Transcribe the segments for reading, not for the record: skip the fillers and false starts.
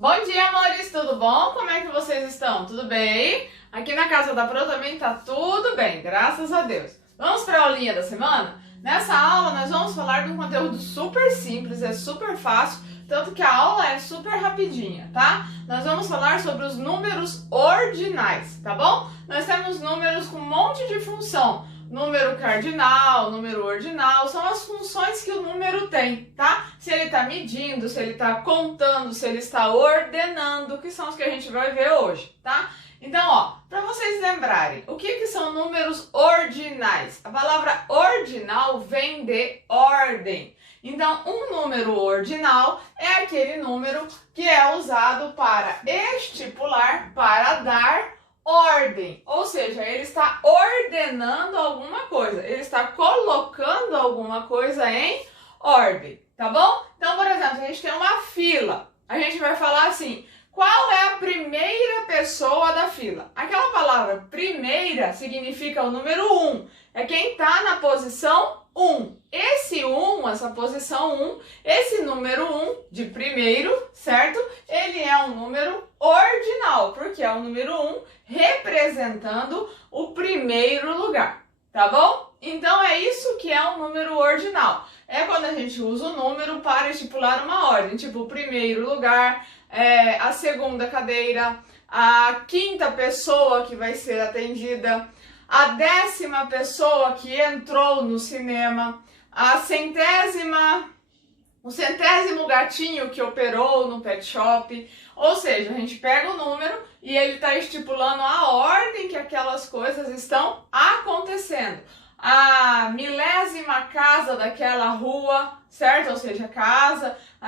Bom dia, amores, tudo bom? Como é que vocês estão? Tudo bem? Aqui na casa da Pro também tá tudo bem, graças a Deus. Vamos para a aulinha da semana? Nessa aula nós vamos falar de um conteúdo super simples, é super fácil, tanto que a aula é super rapidinha, tá? Nós vamos falar sobre os números ordinais, tá bom? Nós temos números com um monte de função. Número cardinal, número ordinal, são as funções que o número tem, tá? Se ele está medindo, se ele está contando, se ele está ordenando, que são os que a gente vai ver hoje, tá? Então, ó, para vocês lembrarem, o que são números ordinais? A palavra ordinal vem de ordem. Então, um número ordinal é aquele número que é usado para estipular, para dar ordem, ou seja, ele está ordenando alguma coisa, ele está colocando alguma coisa em ordem, tá bom? Então, por exemplo, a gente tem uma fila, a gente vai falar assim, qual é a primeira pessoa da fila? Aquela palavra primeira significa o número 1, é quem está na posição 1. Esse 1, essa posição 1, esse número 1 de primeiro, certo? Ele é um número ordinal, porque é o número 1 representando o primeiro lugar, tá bom? Então é isso que é um número ordinal. É quando a gente usa o número para estipular uma ordem, tipo o primeiro lugar, a segunda cadeira, a quinta pessoa que vai ser atendida, a 10ª pessoa que entrou no cinema, o centésimo gatinho que operou no pet shop. Ou seja, a gente pega o número e ele está estipulando a ordem que aquelas coisas estão acontecendo. A 1000ª casa daquela rua, certo? Ou seja, a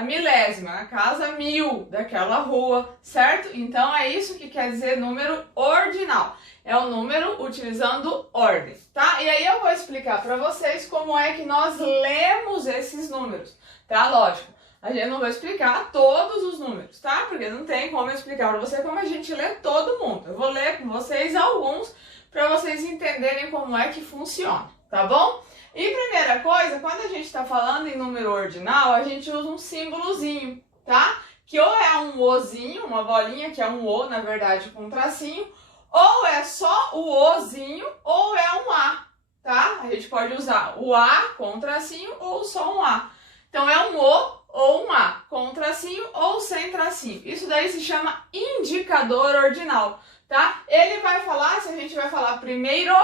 1000ª, a casa 1000 daquela rua, certo? Então é isso que quer dizer número ordinal. É o número utilizando ordem, tá? E aí eu vou explicar para vocês como é que nós lemos esses números, tá? Lógico, a gente não vai explicar todos os números, tá? Porque não tem como eu explicar para você como a gente lê todo mundo. Eu vou ler com vocês alguns para vocês entenderem como é que funciona, tá bom? E primeira coisa, quando a gente está falando em número ordinal, a gente usa um símbolozinho, tá? Que ou é um Ozinho, uma bolinha, que é um O, na verdade, com um tracinho, ou é só o Ozinho, ou é um A, tá? A gente pode usar o A com um tracinho ou só um A. Então é um O ou um A, com um tracinho ou sem tracinho. Isso daí se chama indicador ordinal, tá? Ele vai falar se a gente vai falar primeiro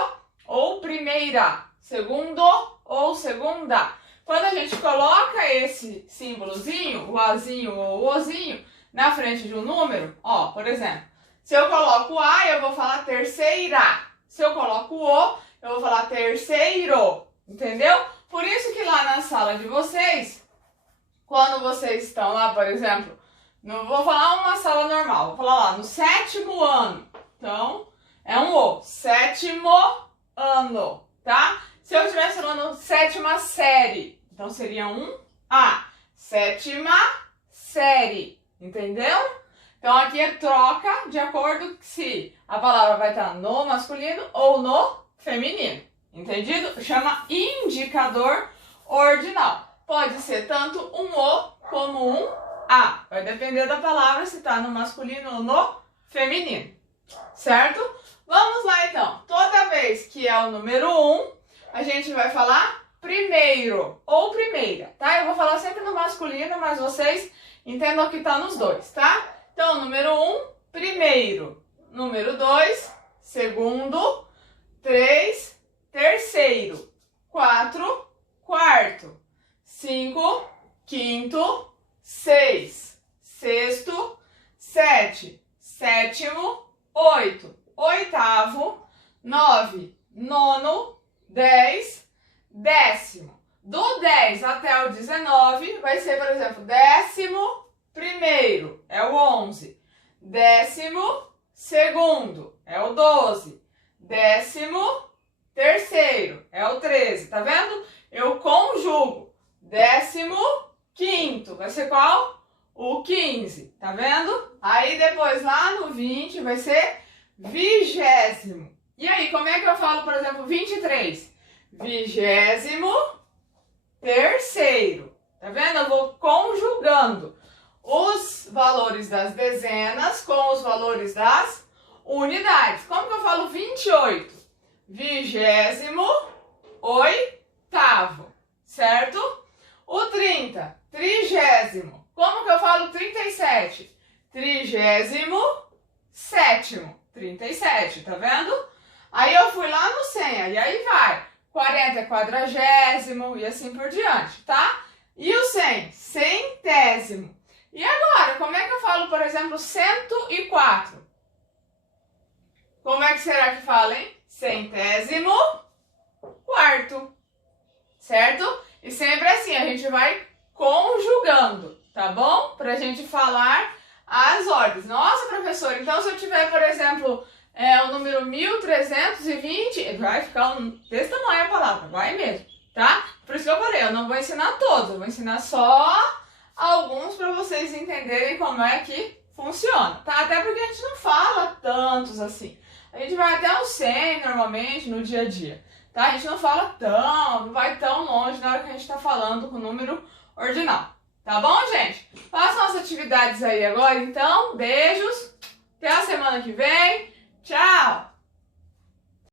ou primeira, segundo ou segunda. Quando a gente coloca esse símbolozinho, o Azinho ou o Ozinho, na frente de um número, ó, por exemplo, se eu coloco o A, eu vou falar terceira. Se eu coloco o O, eu vou falar terceiro, entendeu? Por isso que lá na sala de vocês, quando vocês estão lá, por exemplo, não vou falar uma sala normal, vou falar lá no 7º ano. Então, é um O, 7º ano, tá? Se eu estivesse falando 7ª série, então seria um A, 7ª série, entendeu? Então aqui é troca de acordo com se a palavra vai estar no masculino ou no feminino, entendido? Chama indicador ordinal. Pode ser tanto um O como um A, vai depender da palavra se está no masculino ou no feminino, certo? Vamos lá então, toda vez que é o número 1, a gente vai falar primeiro ou primeira, tá? Eu vou falar sempre no masculino, mas vocês entendam que está nos dois, tá? Então, número 1, primeiro. Número 2, segundo. 3, terceiro. 4, quarto. 5, quinto. 6, sexto. 7, sétimo. 8, oitavo. 9, nono. 10, décimo. Do 10 até o 19 vai ser, por exemplo, 11º é o 11, 12º é o 12, 13º é o 13, tá vendo? Eu conjugo. 15º vai ser qual? O 15, tá vendo? Aí depois lá no 20 vai ser 20º. E aí, como é que eu falo, por exemplo, 23? 23º, tá vendo? Eu vou conjugando. os valores das dezenas com os valores das unidades. Como que eu falo 28? 28º, certo? O 30, 30º. Como que eu falo 37? 37º. 37, tá vendo? Aí eu fui lá no 100, e aí vai. 40 é 40º e assim por diante, tá? E o 100? Centésimo. E agora, como é que eu falo, por exemplo, 104? Como é que será que fala, hein? 104º, certo? E sempre assim, a gente vai conjugando, tá bom? Pra gente falar as ordens. Nossa, professor, então se eu tiver, por exemplo, o número 1320, vai ficar desse tamanho a palavra, vai mesmo, tá? Por isso que eu falei, eu não vou ensinar todos, eu vou ensinar só alguns para vocês entenderem como é que funciona, tá? Até porque a gente não fala tantos assim. A gente vai até os 100 normalmente no dia a dia, tá? A gente não fala não vai tão longe na hora que a gente tá falando com o número ordinal. Tá bom, gente? Façam as atividades aí agora, então. Beijos. Até a semana que vem. Tchau!